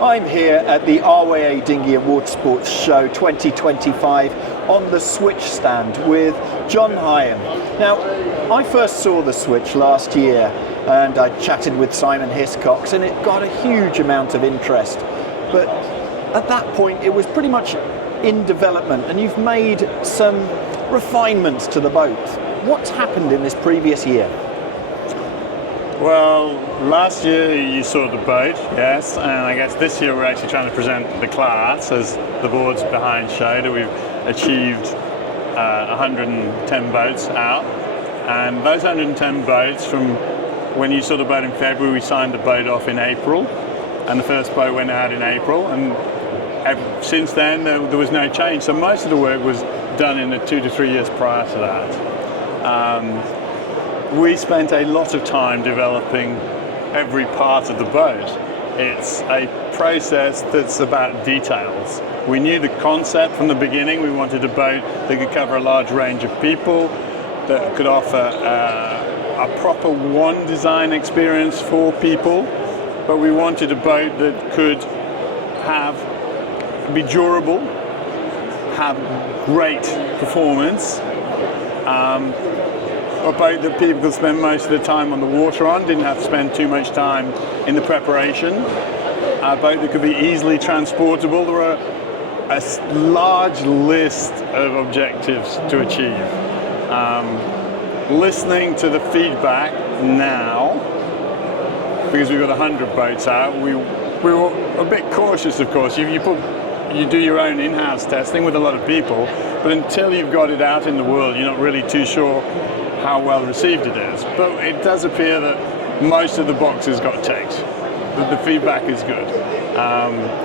I'm here at the RYA Dinghy and Water Sports Show 2025 on the Switch stand with John Higham. Now, I first saw the Switch last year and I chatted with Simon Hiscox and it got a huge amount of interest. But at that point it was pretty much in development and you've made some refinements to the boat. What's happened in this previous year? Well, last year you saw the boat, yes, and I guess this year we're actually trying to present the class, as the boards behind show, that we've achieved 110 boats out. And those 110 boats, from when you saw the boat in February, we signed the boat off in April, and the first boat went out in April, and since then there was no change. So most of the work was done in the 2 to 3 years prior to that. We spent a lot of time developing every part of the boat. It's a process that's about details. We knew the concept from the beginning. We wanted a boat that could cover a large range of people, that could offer a proper one design experience for people, but we wanted a boat that could be durable, have great performance, a boat that people could spend most of the time on the water on, didn't have to spend too much time in the preparation, a boat that could be easily transportable. There were a large list of objectives to achieve. Listening to the feedback now, because we've got 100 boats out, we were a bit cautious, of course. You do your own in-house testing with a lot of people, but until you've got it out in the world, you're not really too sure how well received it is. But it does appear that most of the boxes got ticked. The feedback is good.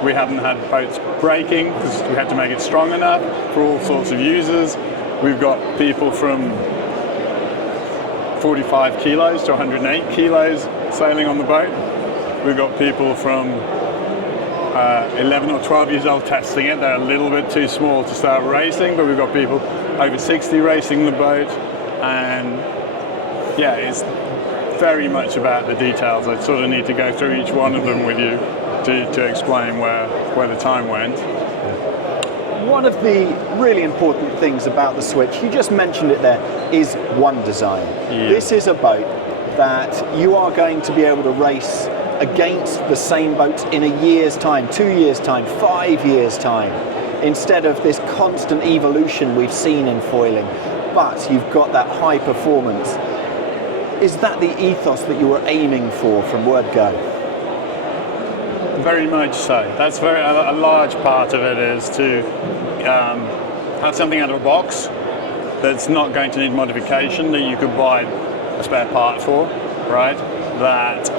We haven't had boats breaking because we had to make it strong enough for all sorts of users. We've got people from 45 kilos to 108 kilos sailing on the boat. We've got people from 11 or 12 years old testing it. They're a little bit too small to start racing, but we've got people over 60 racing the boat. And yeah, it's very much about the details. I sort of need to go through each one of them with you to explain where the time went. One of the really important things about the Switch, you just mentioned it there, is one design. Yeah. This is a boat that you are going to be able to race against the same boats in a year's time, 2 years' time, 5 years' time, instead of this constant evolution we've seen in foiling. But you've got that high performance. Is that the ethos that you were aiming for from word go? Very much so. That's a large part of it, is to have something out of a box that's not going to need modification, that you could buy a spare part for, right? That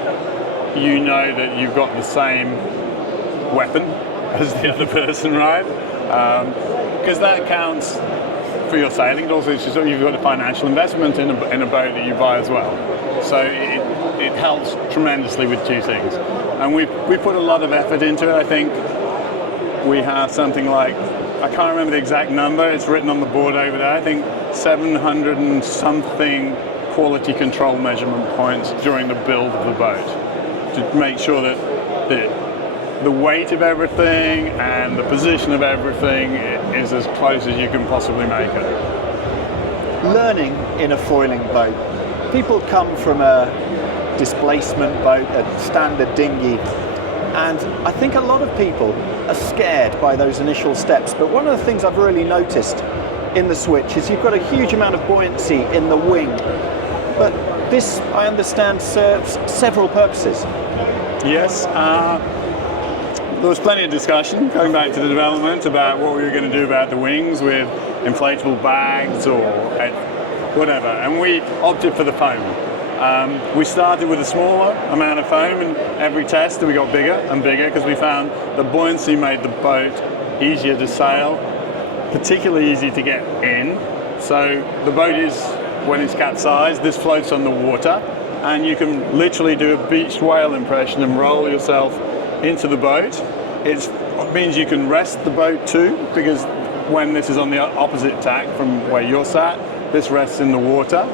you know that you've got the same weapon as the other person, right? Because that counts for your sailing. It also, you've got a financial investment in a boat that you buy as well. So it helps tremendously with two things. And we put a lot of effort into it. I think we have something like, I can't remember the exact number, it's written on the board over there, I think 700 and something quality control measurement points during the build of the boat, to make sure that the weight of everything and the position of everything is as close as you can possibly make it. Learning in a foiling boat. People come from a displacement boat, a standard dinghy, and I think a lot of people are scared by those initial steps. But one of the things I've really noticed in the Switch is you've got a huge amount of buoyancy in the wing. But this, I understand, serves several purposes. Yes. There was plenty of discussion going back to the development about what we were going to do about the wings with inflatable bags or whatever, and we opted for the foam. We started with a smaller amount of foam, and every test we got bigger and bigger because we found the buoyancy made the boat easier to sail, particularly easy to get in. So the boat is, when it's capsized, this floats on the water, and you can literally do a beached whale impression and roll yourself into the boat. It means you can rest the boat too, because when this is on the opposite tack from where you're sat, this rests in the water.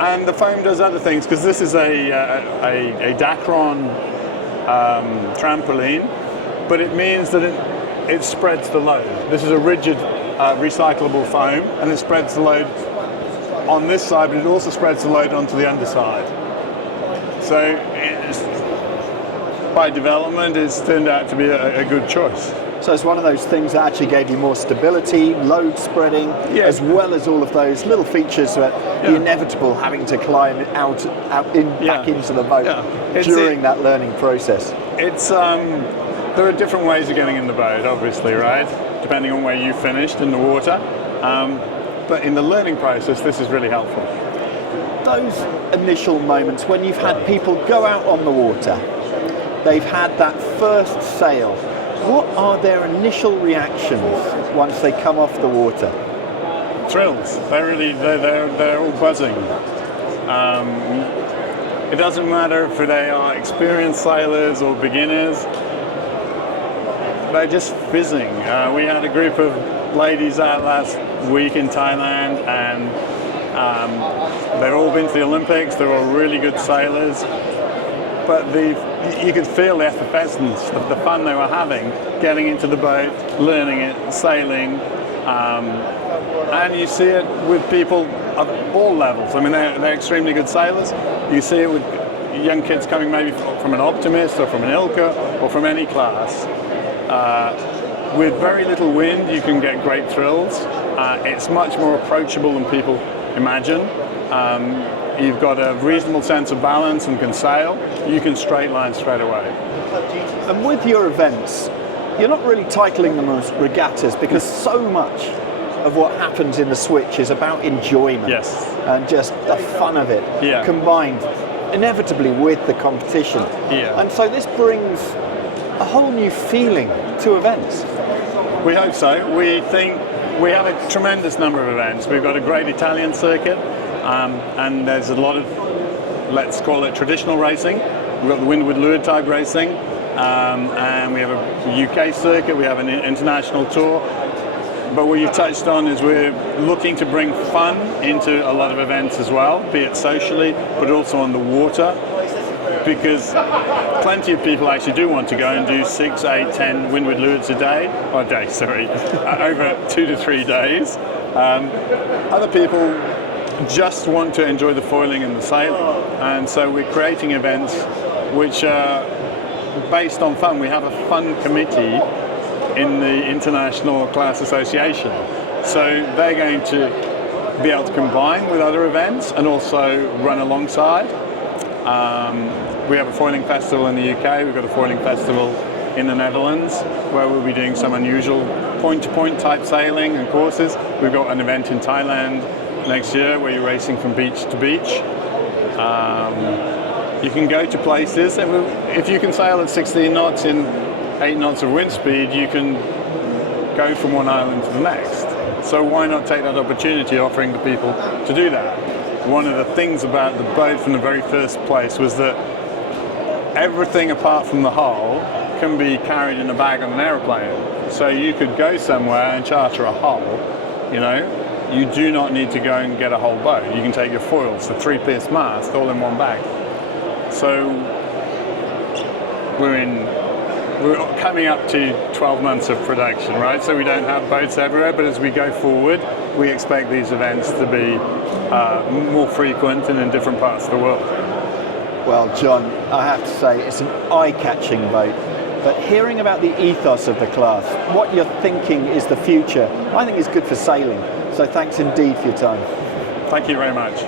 And the foam does other things, because this is a Dacron trampoline, but it means that it spreads the load. This is a rigid recyclable foam, and it spreads the load on this side, but it also spreads the load onto the underside. So by development, it's turned out to be a good choice. So it's one of those things that actually gave you more stability, load spreading, as well as all of those little features that the inevitable having to climb back into the boat during that learning process. It's there are different ways of getting in the boat, obviously, right? Depending on where you finished in the water. But in the learning process, this is really helpful. Those initial moments when you've had people go out on the water, they've had that first sail. What are their initial reactions once they come off the water? Thrills. They're all buzzing. It doesn't matter if they are experienced sailors or beginners. They're just fizzing. We had a group of ladies out last week in Thailand, and they've all been to the Olympics. They're all really good sailors. But you could feel the effervescence, the fun they were having, getting into the boat, learning it, sailing, and you see it with people of all levels. I mean, they're extremely good sailors. You see it with young kids coming maybe from an Optimist or from an Ilka or from any class. With very little wind, you can get great thrills. It's much more approachable than people imagine. You've got a reasonable sense of balance and can sail. You can straight line straight away. And with your events, you're not really titling them as regattas because so much of what happens in the switch is about enjoyment and just the fun of it combined inevitably with the competition. And so this brings a whole new feeling to events. We hope so. We think we have a tremendous number of events. We've got a great Italian circuit, and there's a lot of, let's call it traditional racing. We've got the windward leeward type racing, and we have a UK circuit, we have an international tour. But what you touched on is we're looking to bring fun into a lot of events as well, be it socially, but also on the water, because plenty of people actually do want to go and do 6, 8, 10 windward lewards over 2 to 3 days. Other people just want to enjoy the foiling and the sailing, and so we're creating events which are based on fun. We have a fun committee in the International Class Association, so they're going to be able to combine with other events and also run alongside. We have a foiling festival in the UK, we've got a foiling festival in the Netherlands where we'll be doing some unusual point-to-point type sailing and courses. We've got an event in Thailand next year where you're racing from beach to beach. You can go to places, and if you can sail at 16 knots in 8 knots of wind speed, you can go from one island to the next. So why not take that opportunity offering the people to do that? One of the things about the boat from the very first place was that everything apart from the hull can be carried in a bag on an aeroplane. So you could go somewhere and charter a hull, you know. You do not need to go and get a whole boat. You can take your foils, the 3-piece mast, all in one bag. So we're coming up to 12 months of production, right? So we don't have boats everywhere, but as we go forward, we expect these events to be more frequent and in different parts of the world. Well, John, I have to say it's an eye-catching boat, but hearing about the ethos of the class, what you're thinking is the future, I think is good for sailing. So thanks indeed for your time. Thank you very much.